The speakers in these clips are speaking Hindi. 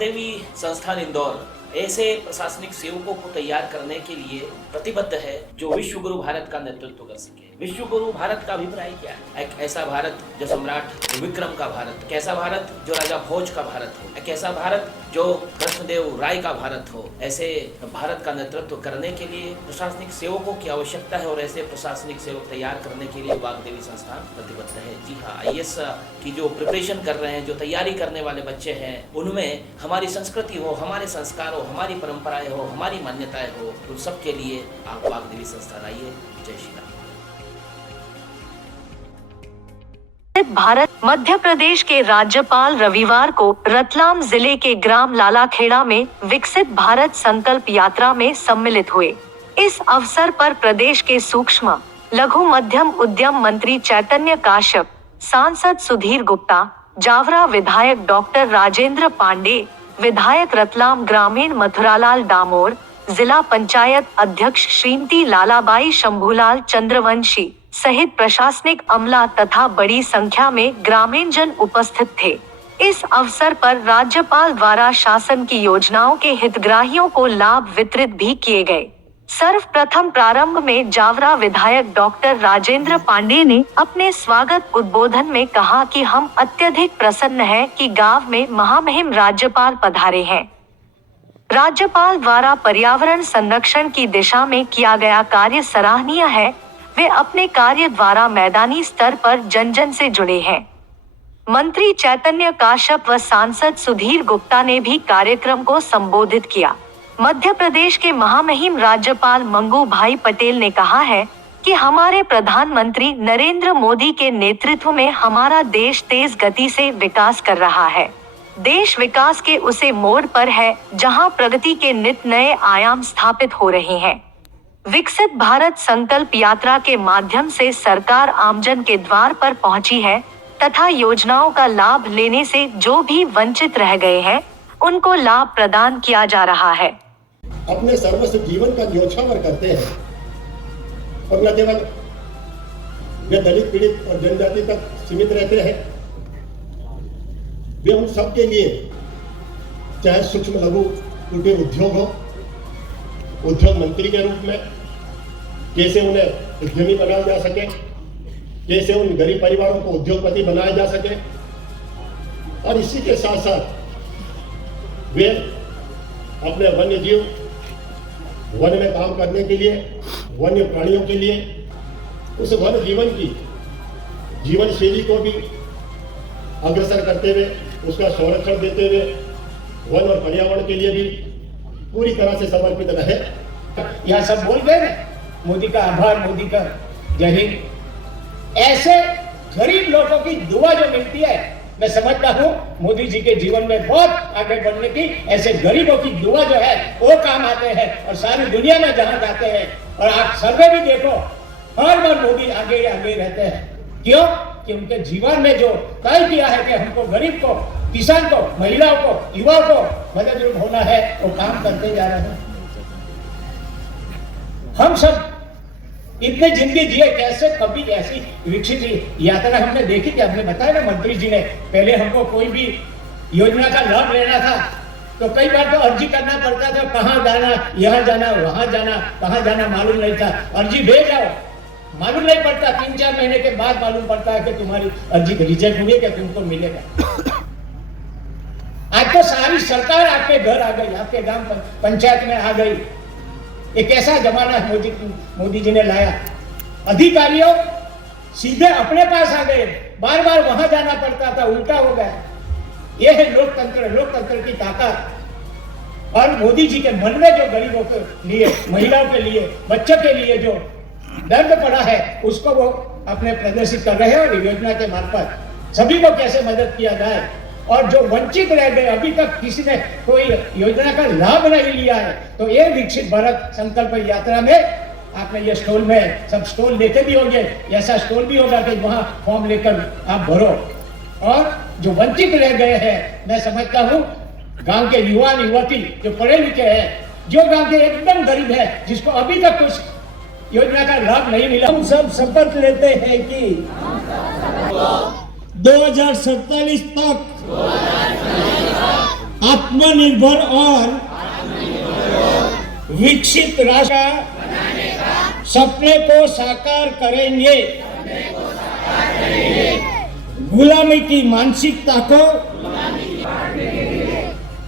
वाग्देवी संस्थान इंदौर ऐसे प्रशासनिक सेवकों को तैयार करने के लिए प्रतिबद्ध है जो विश्व गुरु भारत का नेतृत्व कर सके। विश्व गुरु भारत का अभिप्राय क्या है? एक ऐसा भारत जो सम्राट विक्रम का भारत, एक ऐसा भारत जो राजा भोज का भारत हो, एक ऐसा भारत जो कृष्णदेव राय का भारत हो। ऐसे भारत का नेतृत्व करने के लिए प्रशासनिक सेवकों की आवश्यकता है और ऐसे प्रशासनिक सेवक तैयार करने के लिए वाग्देवी संस्थान प्रतिबद्ध है। जी हाँ, IAS की जो प्रिपरेशन कर रहे हैं, जो तैयारी करने वाले बच्चे हैं, उनमें हमारी संस्कृति हो, हमारे संस्कार हो, हमारी परंपराएं हो, हमारी मान्यताएं हो, तो सबके लिए आप वाग्देवी संस्थान आइए। जय श्री राम। भारत मध्य प्रदेश के राज्यपाल रविवार को रतलाम जिले के ग्राम लालाखेड़ा में विकसित भारत संकल्प यात्रा में सम्मिलित हुए। इस अवसर पर प्रदेश के सूक्ष्म लघु मध्यम उद्यम मंत्री चैतन्य काश्यप, सांसद सुधीर गुप्ता, जावरा विधायक डॉक्टर राजेंद्र पांडे, विधायक रतलाम ग्रामीण मथुरालाल डामोर, जिला पंचायत अध्यक्ष श्रीमती लालाबाई शंभूलाल चंद्रवंशी सहित प्रशासनिक अमला तथा बड़ी संख्या में ग्रामीण जन उपस्थित थे। इस अवसर पर राज्यपाल द्वारा शासन की योजनाओं के हितग्राहियों को लाभ वितरित भी किए गए। सर्वप्रथम प्रारंभ में जावरा विधायक डॉक्टर राजेंद्र पांडे ने अपने स्वागत उद्बोधन में कहा कि हम अत्यधिक प्रसन्न हैं कि गांव में महामहिम राज्यपाल पधारे हैं। राज्यपाल द्वारा पर्यावरण संरक्षण की दिशा में किया गया कार्य सराहनीय है। वे अपने कार्य द्वारा मैदानी स्तर पर जन जन से जुड़े हैं। मंत्री चैतन्य काश्यप व सांसद सुधीर गुप्ता ने भी कार्यक्रम को संबोधित किया। मध्य प्रदेश के महामहिम राज्यपाल मंगू भाई पटेल ने कहा है कि हमारे प्रधानमंत्री नरेंद्र मोदी के नेतृत्व में हमारा देश तेज गति से विकास कर रहा है। देश विकास के उसे मोड़ पर है जहां प्रगति के नित नए आयाम स्थापित हो रहे हैं। विकसित भारत संकल्प यात्रा के माध्यम से सरकार आमजन के द्वार पर पहुंची है तथा योजनाओं का लाभ लेने से जो भी वंचित रह गए हैं उनको लाभ प्रदान किया जा रहा है। अपने सर्वस्व जीवन का न्योछावर करते हैं और न केवल वे दलित पीड़ित और जनजाति तक सीमित रहते हैं, वे उन सबके लिए चाहे सूक्ष्म लघु कुटीर उद्योग हो, उद्योग मंत्री के रूप में कैसे उन्हें उद्यमी बनाया जा सके, कैसे उन गरीब परिवारों को उद्योगपति बनाया जा सके, और इसी के साथ साथ वे अपने वन्य जीव वन में काम करने के लिए, वन्य प्राणियों के लिए उस वन जीवन की जीवन शैली को भी अग्रसर करते हुए उसका संरक्षण देते हुए वन और पर्यावरण के लिए भी पूरी तरह से समर्पित रहे। यहाँ सब बोल गए ना, मोदी का आभार, मोदी का जय हिंद। ऐसे गरीब लोगों की दुआ जो मिलती है, मैं समझता हूँ मोदी जी के जीवन में बहुत आगे बढ़ने की, ऐसे गरीबों की दुआ जो है वो काम आते हैं। और सारी दुनिया में जहाँ जाते हैं, और आप सर्वे भी देखो, हर बार मोदी आगे आगे रहते हैं। क्यों? कि उनके जीवन में जो तय किया है कि हमको गरीब को, किसान को, महिलाओं को, युवाओं को मदद रूप होना है, वो काम करते जा रहे हैं। हम सब इतने जिंदगी जिए, कैसे कभी ऐसी विकसित यात्रा हमने देखी थी? आपने बताया ना, मंत्री जी ने, पहले हमको कोई भी योजना का लाभ लेना था तो कई बार तो अर्जी करना पड़ता था, कहाँ जाना, यहाँ जाना, वहां जाना, कहाँ जाना मालूम नहीं था। अर्जी भेज आओ, मालूम नहीं पड़ता, 3-4 महीने के बाद मालूम पड़ता है कि तुम्हारी अर्जी रिजेक्ट हुई है, क्या तुमको मिलेगा। आज तो सारी सरकार आपके घर आ गई, आपके ग्राम पंचायत में आ गई। एक ऐसा जमाना मोदी जी ने लाया। अधिकारियों सीधे अपने पास आ गए, बार बार वहां जाना पड़ता था, उल्टा हो गया। यह है लोकतंत्र, लोकतंत्र की ताकत। और मोदी जी के मन में जो गरीबों के लिए, महिलाओं के लिए, बच्चों के लिए जो दर्द पड़ा है, उसको वो अपने प्रदर्शित कर रहे हैं। और योजना के मार्फत सभी को कैसे मदद किया जाए, और जो वंचित रह गए, अभी तक किसी ने कोई योजना का लाभ नहीं लिया है, तो ये विकसित भारत संकल्प यात्रा में आपने ये स्टॉल में सब स्टॉल लेते भी होंगे, ऐसा स्टॉल भी होगा कि वहां फॉर्म लेकर आप भरो। और जो वंचित रह गए हैं, मैं समझता हूँ गांव के युवा युवती जो पढ़े लिखे हैं, जो गांव के एकदम गरीब है, जिसको अभी तक कुछ योजना का लाभ नहीं मिला, हम सब शपथ लेते हैं कि 2047 तक आत्मनिर्भर और विकसित राष्ट्र सपने को साकार करेंगे। गुलामी की मानसिकता को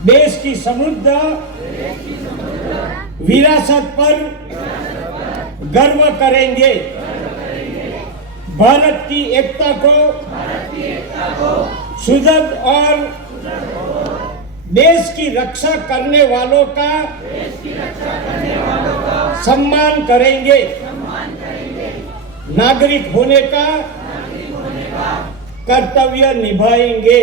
देश की समृद्ध विरासत पर गर्व करेंगे। भारत की एकता को सुदृढ़ और देश की रक्षा करने वालों का सम्मान करेंगे। नागरिक होने का कर्तव्य निभाएंगे।